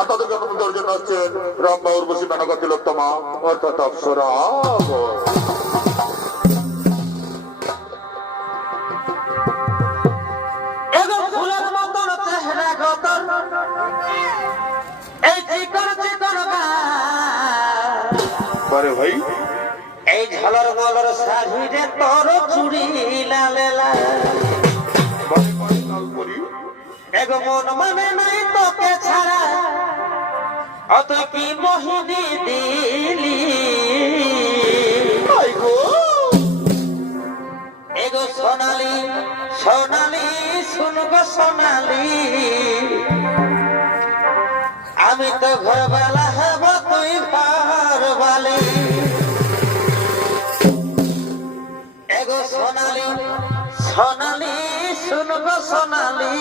আর তাদেরকে আপনাদের জন্য হচ্ছেন রম্বা উর্বশী মেনকা তিলোত্তমা অর্থাৎ অপ্সরা। ভাই এই ঝলর মলর শাড়ি রে তোর চুড়ি লালেলা এগো মন মানে নাই তোকে ছাড়া অত কি মোহিনী দিলি এগো সোনালি সোনালি শুনগো সোনালি আমি তো ঘরবালা হব তুই ঘরবালি এগো সোনালি সোনালি শুনগো সোনালি